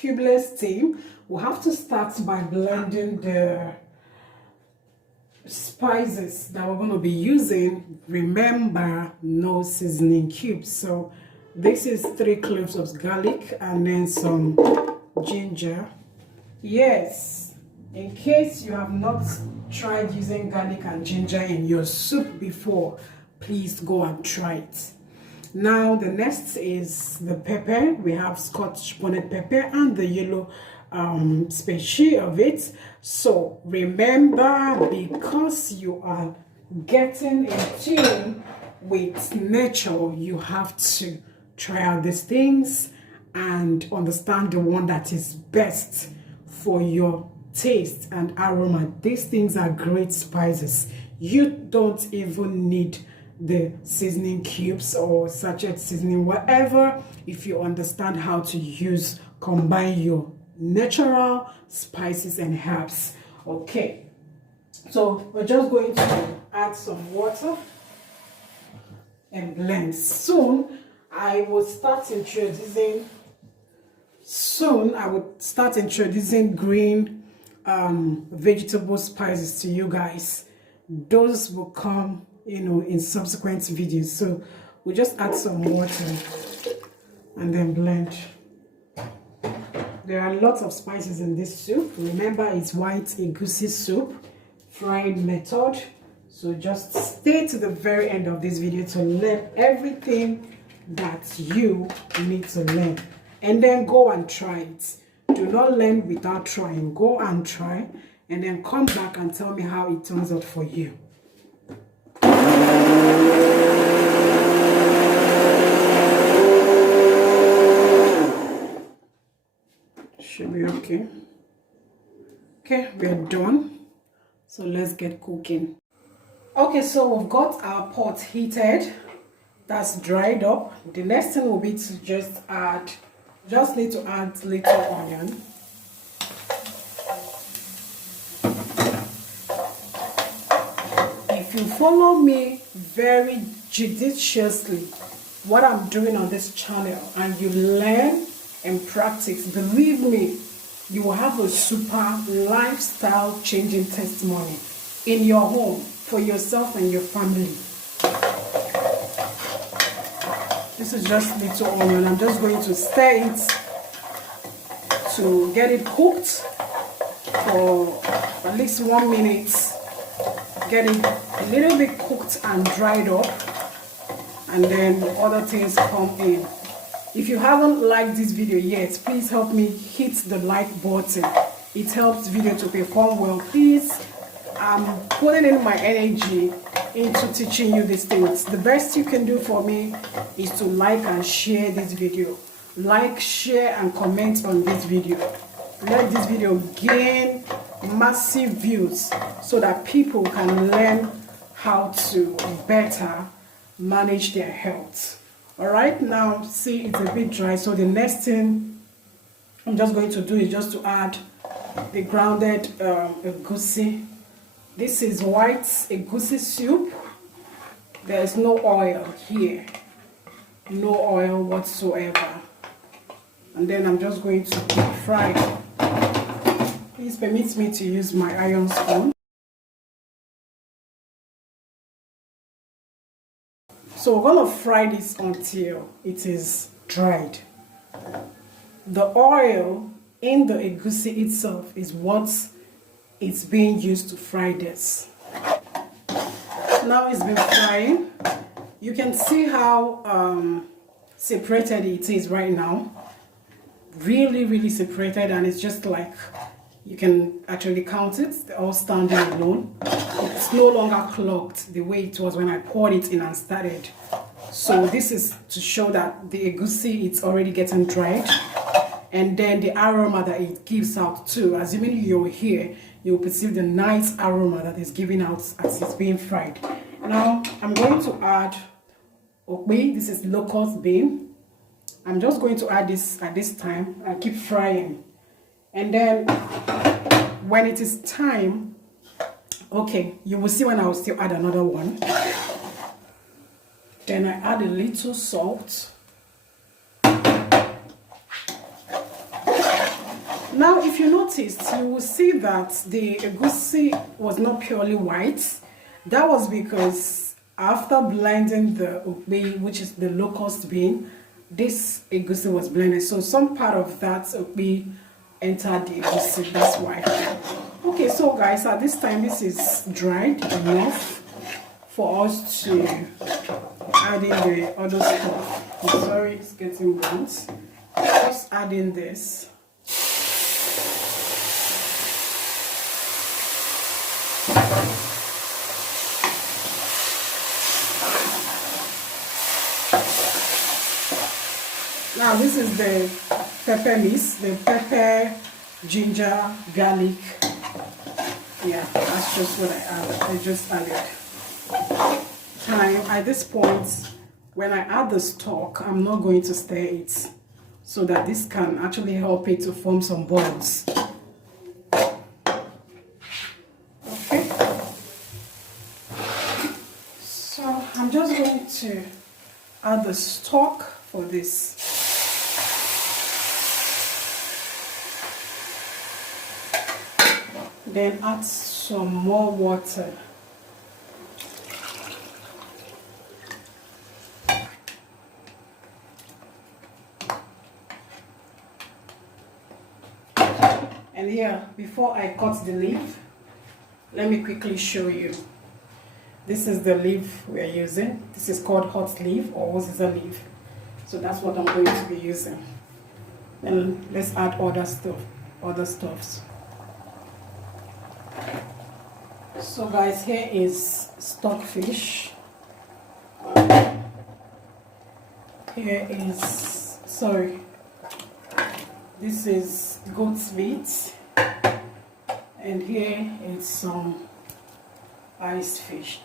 cubeless team, we have to start by blending the spices that we're going to be using. Remember, no seasoning cubes. So this is 3 cloves of garlic and then some ginger. Yes, in case you have not tried using garlic and ginger in your soup before, please go and try it. Now the next is the pepper. We have Scotch bonnet pepper and the yellow species of it. So remember, because you are getting in tune with nature, you have to try out these things and understand the one that is best for your taste and aroma. These things are great spices. You don't even need the seasoning cubes or sachet seasoning, whatever, if you understand how to combine your natural spices and herbs. Okay, so we're just going to add some water and blend. Soon I will start introducing green vegetable spices to you guys. Those will come, you know, in subsequent videos. So we just add some water and then blend. There are lots of spices in this soup. Remember, it's white egusi soup, fried method. So just stay to the very end of this video to learn everything that you need to learn, and then go and try it. Do not learn without trying. Go and try and then come back and tell me how it turns out for you. Should be okay. Okay, we're done. So let's get cooking. Okay, so we've got our pot heated. That's dried up. The next thing will be to just need to add little onion. If you follow me very judiciously what I'm doing on this channel and you learn and practice, believe me, you will have a super lifestyle changing testimony in your home, for yourself and your family. This is just little onion. I'm just going to stir it to get it cooked for at least 1 minute. Get it a little bit cooked and dried up, and then other things come in. If you haven't liked this video yet, please help me hit the like button. It helps video to perform well. Please, I'm putting in my energy into teaching you these things. The best you can do for me is to like and share this video. Like, share and comment on this video. Let this video gain massive views so that people can learn how to better manage their health. Alright, now see, it's a bit dry, so the next thing I'm just going to do is just to add the grounded egusi. This is white egusi soup. There is no oil here, no oil whatsoever. And then I'm just going to fry it. Please permit me to use my iron spoon. So we're going to fry this until it is dried. The oil in the egusi itself is what is being used to fry this. Now it's been frying. You can see how separated it is right now. Really separated, and it's just like you can actually count it. They're all standing alone. It's no longer clogged the way it was when I poured it in and started. So this is to show that the egusi, it's already getting dried. And then the aroma that it gives out too. Assuming you're here, you'll perceive the nice aroma that is giving out as it's being fried. Now I'm going to add okpe. This is locust bean. I'm just going to add this at this time and keep frying. And then when it is time, okay, you will see when I will still add another one. Then I add a little salt. Now, if you noticed, you will see that the egusi was not purely white. That was because after blending the okpe, which is the locust bean, this egusi was blended. So some part of that okpe entered the egusi. That's why. Okay, so guys, at this time, this is dried enough for us to add in the other stuff. I'm sorry, it's getting burnt. Just add in this. Now this is the pepper mix, the pepper, ginger, garlic. Yeah, that's just what I added. I just added. At this point, when I add the stock, I'm not going to stir it, so that this can actually help it to form some balls. Okay. So I'm just going to add the stock for this. Then add some more water. And here, before I cut the leaf, let me quickly show you. This is the leaf we are using. This is called hot leaf or Oziza leaf. So that's what I'm going to be using. And let's add other stuffs. So guys, here is stockfish. Here is, this is goat's meat. And here is some iced fish.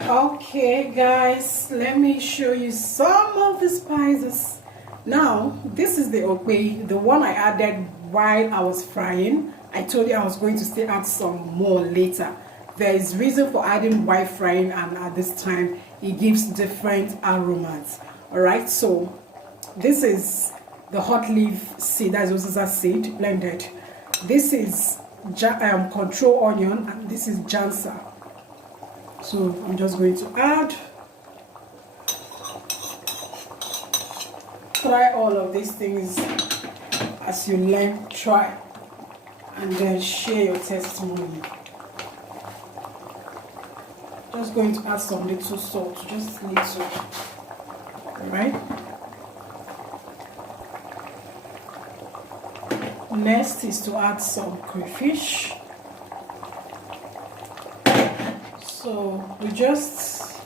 Okay guys, let me show you some of the spices. Now, this is the okpe, the one I added while I was frying. I told you I was going to still add some more later. There is reason for adding while frying, and at this time it gives different aromas. Alright, so this is the hot leaf seed, that's also a seed blended. This is control onion, and this is jansa. So I'm just going to add. Try all of these things as you learn, try, and then share your testimony. Just going to add some little salt, just little. Alright. Next is to add some crayfish. So we just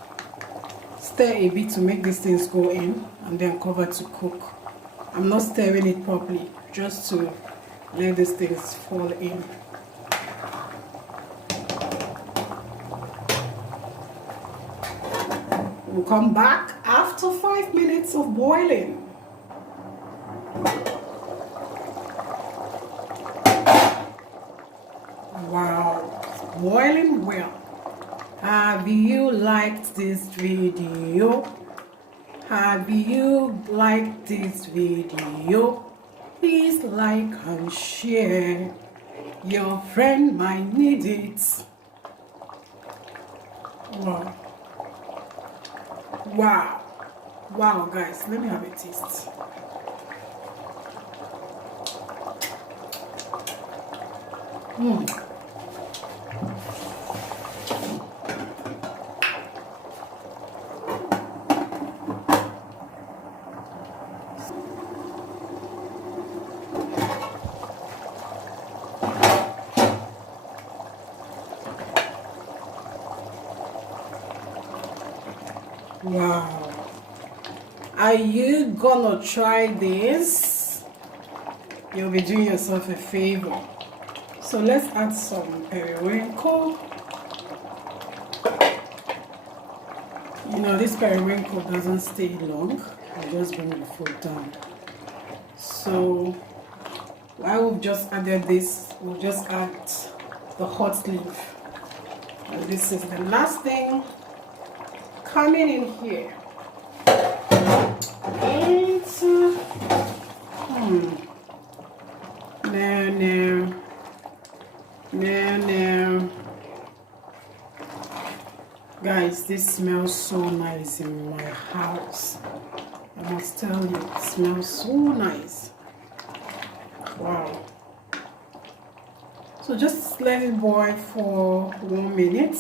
stir a bit to make these things go in, and then cover to cook. I'm not stirring it properly, just to let these things fall in. We'll come back after 5 minutes of boiling. Wow, boiling well. Have you liked this video? Have you liked this video? Please like and share. Your friend might need it. Wow. Wow. Wow, guys, let me have a taste. Wow. Are you gonna try this? You'll be doing yourself a favor. So let's add some periwinkle. You know, this periwinkle doesn't stay long. I'll just bring the food down. So while we've just added this, we'll just add the hot leaf. And this is the last thing coming in here. It's no. Guys, this smells so nice in my house. I must tell you, it smells so nice. Wow. So just let it boil for 1 minute.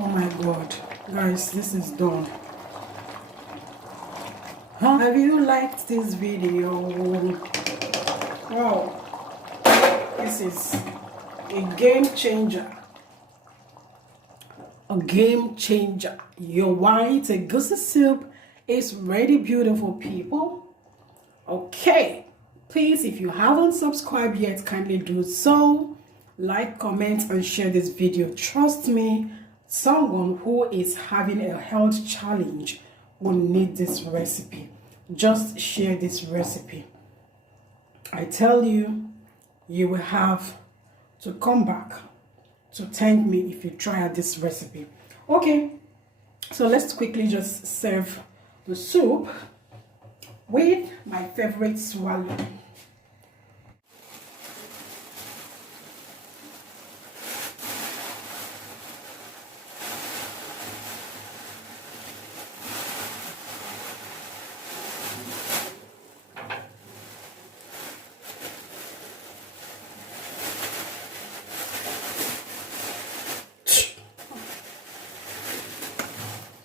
Oh my God, guys, this is done. Have you liked this video? Wow, this is a game changer. A game changer. Your white egusi soup is ready, beautiful people. Okay, please, if you haven't subscribed yet, kindly do so. Like, comment, and share this video. Trust me, someone who is having a health challenge will need this recipe. Just share this recipe. I tell you, you will have to come back to thank me if you try out this recipe. Okay, so let's quickly just serve the soup with my favorite swallow.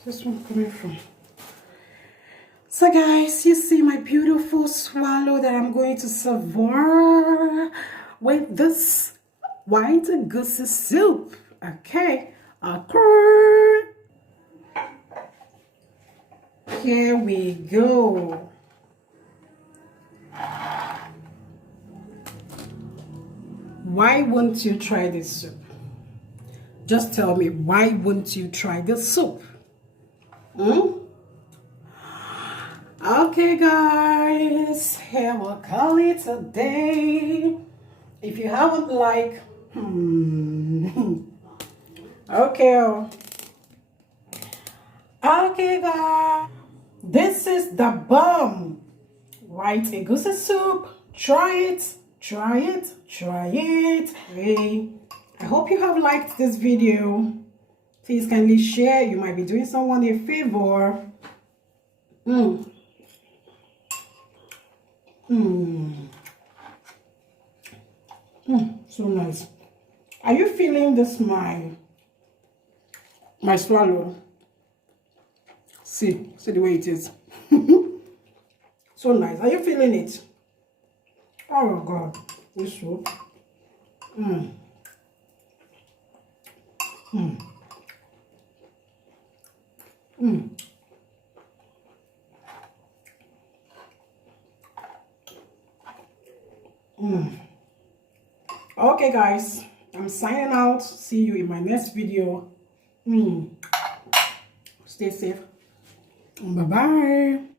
This one coming from. So guys, you see my beautiful swallow that I'm going to serve with this white egusi soup. Okay, here we go. Why won't you try this soup? Just tell me, why won't you try this soup? Okay guys, here we'll call it a day. If you haven't liked, okay guys, this is the bomb white egusi soup. Try it. Hey, I hope you have liked this video. Please kindly share. You might be doing someone a favor. So nice. Are you feeling this my swallow? See the way it is. So nice. Are you feeling it? Oh God, this soup. Okay guys, I'm signing out. See you in my next video. Stay safe. Bye bye.